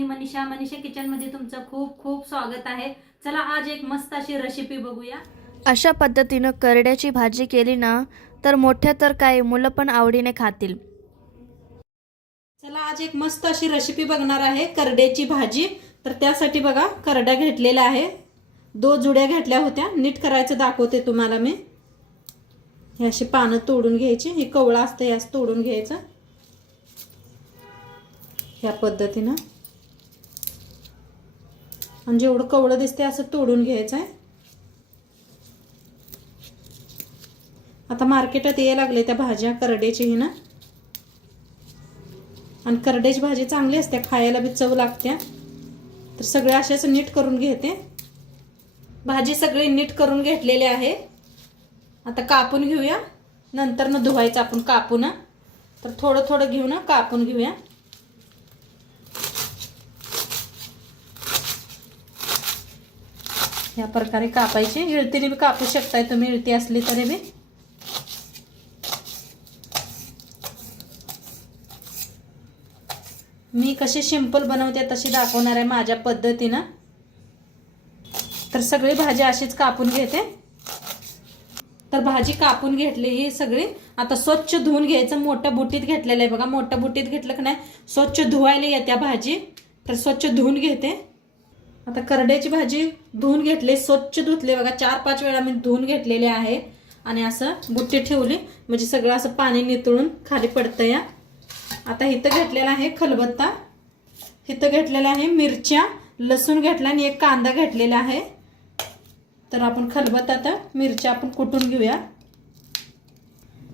मी Manisha kitchen मध्ये तुमचं खूप खूप स्वागत आहे। चला आज एक मस्त अशी रेसिपी बघूया। अशा पद्धतीनं करड्याची भाजी केली ना तर मोठ्या तर काय मुलं पण आवडीने खातील। चला आज एक मस्त अशी रेसिपी बघणार आहे करड्याची भाजी। तर त्यासाठी बघा करड्या घेतलेल्या आहे, 2 जुड्या घेतल्या होत्या। नीट करायचं दाखवते तुम्हाला मी। हे अशी पानं तोडून घ्यायची, ही कवळा असते यास तोडून घ्यायचं ह्या पद्धतीनं, आणि जेवढं कवळं दिसते असं तोडून घ्यायचं आहे। आता मार्केटात यायला लागले त्या भाज्या करड्याची ही ना, आणि करड्याची भाजी चांगली असते, खायला बी चव लागते। तर सगळे अशाच नीट करून घेते। भाजी सगळी नीट करून घेतलेली आहे। आता कापून घेऊया, नंतर न धुवायचं आपण कापून। तर थोडं थोडं घेऊ ना कापून घेऊया। या प्रकारे कापायची, इळतीने बी कापू शकताय तुम्ही, इळती असली तरी बी। मी कशी सिंपल बनवते तशी दाखवणार आहे माझ्या पद्धतीने। तर सगळी भाजी अशीच कापून घेते। तर भाजी कापून घेतली ही सगळी। आता स्वच्छ धुवून घ्यायचं, मोठ्या बुट्टीत घेतलेलं आहे बघा। मोठ्या बुट्टीत घेतलं की नाही स्वच्छ धुवायला येत्या भाजी, तर स्वच्छ धुवून घेते। आता करड्याची भाजी धुवून घेतली, स्वच्छ धुतले बघा, 4-5 वेळा मी धुवून घेतलेले आहे। आणि असं बुट्टी ठेवली म्हणजे सगळं असं पाणी नितळून खाली पडतं या। आता इथं घेतलेला आहे खलबत्ता, इथं घेतलेला आहे मिरच्या, लसूण घेतला आणि एक कांदा घेतलेला आहे। तर आपण खलबत्त्यात मिरच्या आपण कुटून घेऊया।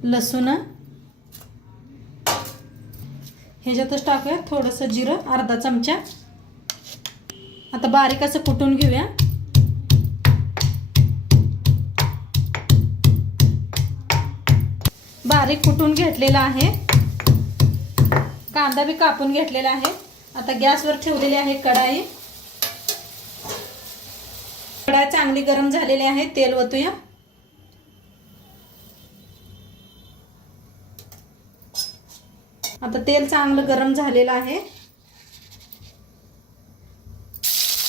लसूण ह्याच्यातच टाकूया, थोडंसं जिरं अर्धा चमचा। आता बारीक असं कुटून घेऊया। बारीक कुटून घेतलेला आहे, कांदा बी कापून घेतलेला आहे। आता गॅसवर ठेवलेली आहे कढाई। कढाई चांगली गरम झालेली आहे, तेल ओतूया। आता तेल चांगलं गरम झालेलं आहे,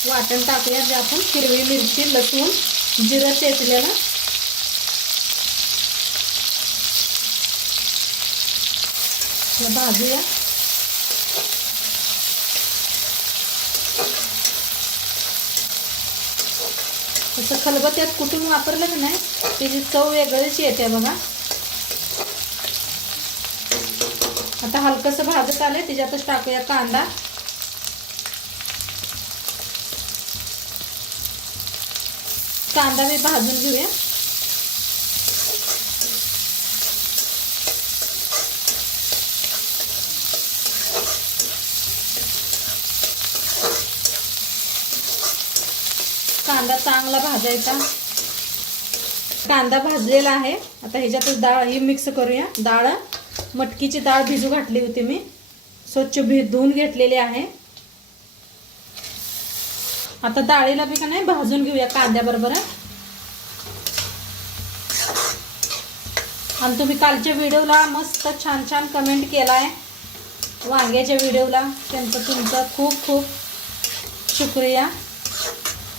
वाटण टाकूया जे आपण हिरवी मिरची, लसूण, जिरं चेचलेलं। हे भाजूया। तसं खलबत्त्यात कुटून वापरलं की नाही त्याची चव वेगळीच येते बघा। आता हलकसं भाजत आले, त्याच्यातच टाकूया कांदा। कांदा मी भाजून घेऊया। कांदा चांगला भाजायचा। कांदा भाजलेला आहे। आता ह्याच्यातच डाळ ही मिक्स करूया। डाळ मटकीची डाळ भिजू घातली होती मी, स्वच्छ धुवून घेतलेली आहे। आता डाळीला बी का नाही भाजून घेऊया कांद्याबरोबर। आणि तुम्ही कालच्या व्हिडिओला मस्त छान छान कमेंट केलाय, वांग्याच्या व्हिडिओला, तुमचा खूप खूप शुक्रिया,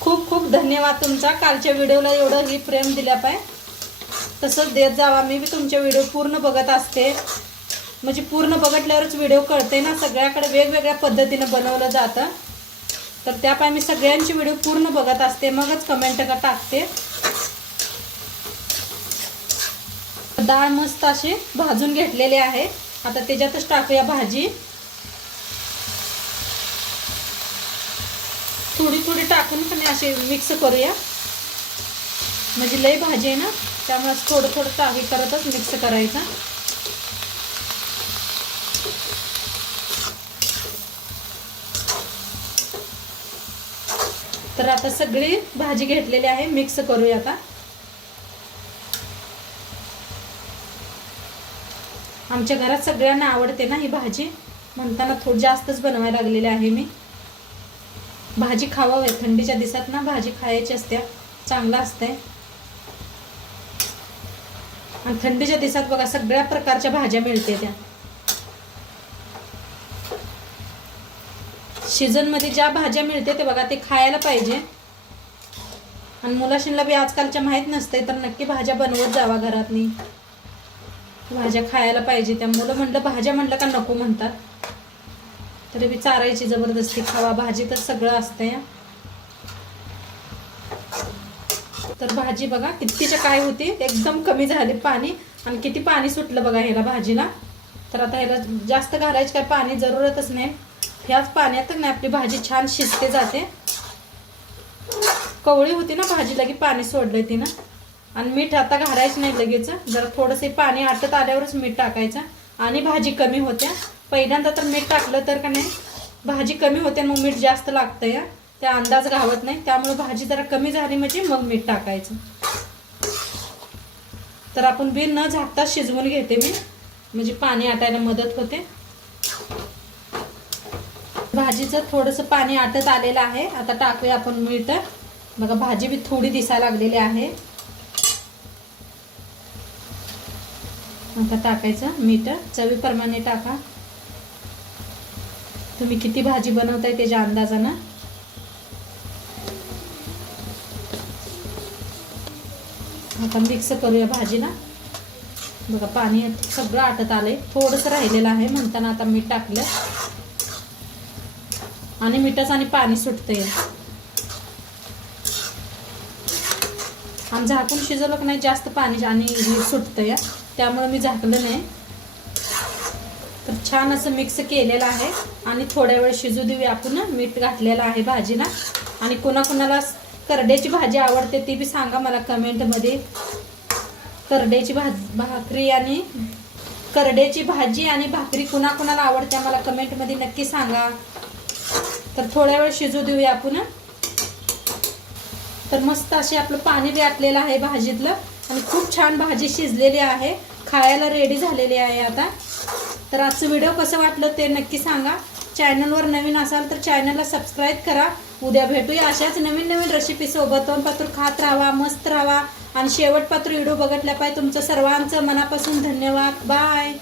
खूप खूप धन्यवाद तुमचा। कालच्या व्हिडिओला एवढं ही प्रेम दिल्या पाय, तसंच देत जावा। मी बी तुमचे व्हिडिओ पूर्ण बघत असते, म्हणजे पूर्ण बघितल्यावरच व्हिडिओ कळते ना, सगळ्याकडे वेगवेगळ्या पद्धतीने बनवलं जातं। तर त्यापाय मी सगळ्यांची व्हिडिओ पूर्ण बघत असते, मगच कमेंट टाकते। डाळ मस्त अशी भाजून घेतलेली आहे। आता त्याच्यातच टाकूया भाजी, थोडी थोडी टाकून पण अशी मिक्स करूया, म्हणजे लई भाजी आहे ना त्यामुळे थोडं थोडं टाकी करतच मिक्स करायचा। तर आता सगळी भाजी घेतलेली आहे, मिक्स करूया आता। आमच्या घरात सगळ्यांना आवडते ना ही भाजी, म्हणताना थोडी जास्तच बनवायला लागलेली आहे मी। भाजी खावावी, थंडीच्या दिवसात ना भाजी खायची असते, चांगलं असते। आणि थंडीच्या दिवसात बघा सगळ्या प्रकारच्या भाज्या मिळते त्या। सीझनमध्ये ज्या भाज्या मिळते ते बघा ते खायला पाहिजे. आणि मुलाशींना बी आजकालच्या माहीत नसते तर नक्की भाज्या बनवत जावा घरातनी. भाज्या खायला पाहिजे. त्या मुलं म्हणलं भाज्या म्हणलं का नको म्हणतात. तरी बी चारायची जबरदस्ती खावा. भाजी तर सगळं असतंय. तर भाजी बघा कितीच्या काय होती एकदम कमी झाली पाणी. आणि किती पाणी सुटलं बघा ह्याला भाजीला. तर आता ह्याला जास्त घालायची काय पाणी जरूरतच नाही. ह्याच पाण्यात नाही आपली भाजी छान शिजते जाते. कवळी होती ना भाजी लगे पाणी सोडलंय तिनं. आणि मीठ आता घालायचं नाही लगेच. जरा थोडंसं पाणी आटत आल्यावरच मीठ टाकायचं. आणि भाजी कमी होत्या. पहिल्यांदा तर मीठ टाकलं तर का नाही भाजी कमी होते मग मीठ जास्त लागतं या. त्या अंदाज घावत नाही. त्यामुळे भाजी जरा कमी झाली म्हणजे मग मीठ टाकायचं. तर आपण बी न झाकता शिजवून घेते मी. म्हणजे पाणी आटायला मदत होते. भाजीचं थोडंसं पाणी आटत आलेलं आहे. आता टाकूया आपण मीठ. बघा भाजी बी थोडी दिसायला लागलेली आहे. आता टाकायचं मीठ चवीप्रमाणे टाका. तुम्ही किती भाजी बनवताय त्याच्या अंदाजानं. आता मिक्स करूया भाजीला. बघा पाणी सगळं आटत आलंय. थोडंसं राहिलेलं आहे म्हणताना आता मीठ टाकलं. आणि मिठाचं आणि पाणी सुटतंय. आणि झाकून शिजवलं की नाही जास्त पाणी आणि सुटतंय. त्यामुळे मी झाकलं नाही. तर छान असं मिक्स केलेलं आहे. आणि थोड्या वेळ शिजू देऊया आपण. मीठ घातलेलं आहे भाजीला. आणि कोणाकोणाला करड्याची भाजी आवडते ती बी सांगा मला कमेंटमध्ये. करड्याची भाकरी आणि करड्याची भाजी आणि भाकरी कुणाकुणाला आवडते मला कमेंटमध्ये नक्की सांगा. तर थोड्या वेळ शिजू देऊया आपण. तर मस्त असे आपलं पाणी बी आटलेलं आहे भाजीतलं. आणि खूप छान भाजी शिजलेली आहे. खायला रेडी झालेली आहे आता. तर आजचं व्हिडिओ कसं वाटलं ते नक्की सांगा. चॅनलवर नवीन असाल तर चॅनलला सबस्क्राईब करा. उद्या भेटूया अशाच नवीन नवीन रेसिपी सोबत. तोंडपात्र खात राहा, मस्त राहा. आणि शेवटपात्र व्हिडिओ बघितल्या पाहिजे. तुमचं सर्वांचं मनापासून धन्यवाद. बाय.